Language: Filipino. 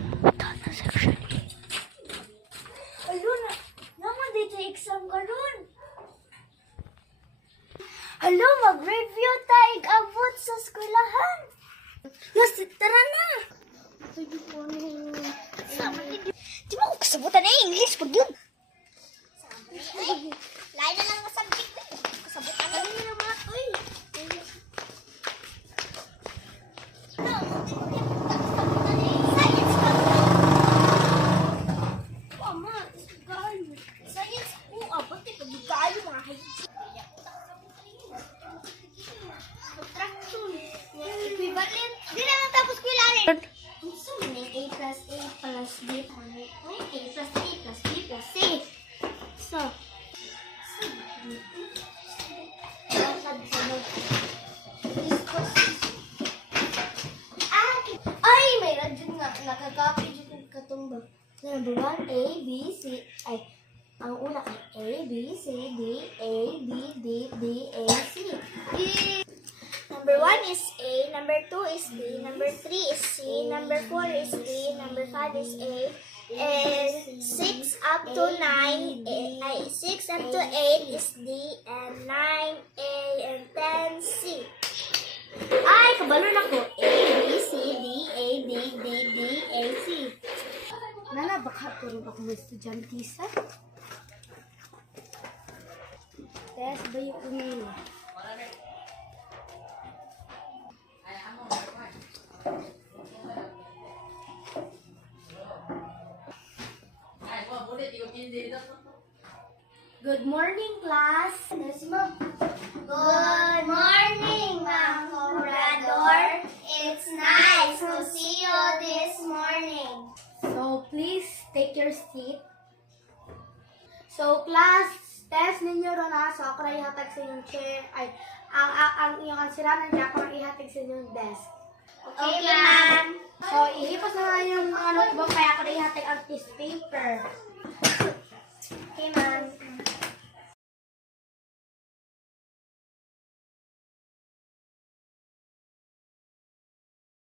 Ito na section. Alo na, naman dito exam ka ron. Alo, mag-review tayo abot sa eskwelahan. Yes, tara na. Sige po di ba ko kasabutan na English pag yun? Lain na lang ang subject eh. Kasabutan na rin na mga toy. Science ka. Mama, science ko. Abot eh, pag-gayo mga high. Subtraction. Equivalent. Di naman tapos ko ilalim. So, may A plus A plus B. May A plus A plus B plus C. So, ay, may radyo nga. Nakakopy dyan katumba. Number 1, A, B, C. Ay, ang una ay A, B, C, D, A, B, D, D, A, C. Number 1 is A, number 2 is B, number 3 is C, number 4 is D, number 5 is A, and 6 up to 9, 6 up to 8 is D, and 9 A, and 10 C. Ay, kabalon ako. A, B, C, D, A, D, D, D, A, C. Nana, baka turun ako ng estudyantisa. Test ba yung umili? Good morning, class. Good morning, Ma'am Comprador. It's nice to see you this morning. So, please take your seat. So, class, test ninyo ron na. So, ako na ihatag sa inyong chair. Ay, ang iyong ansiranan niya, ako na ihatag sa inyong desk. Okay, ma'am. So, ihipos na yung mga notebook, kaya ako na ihatag ang test paper.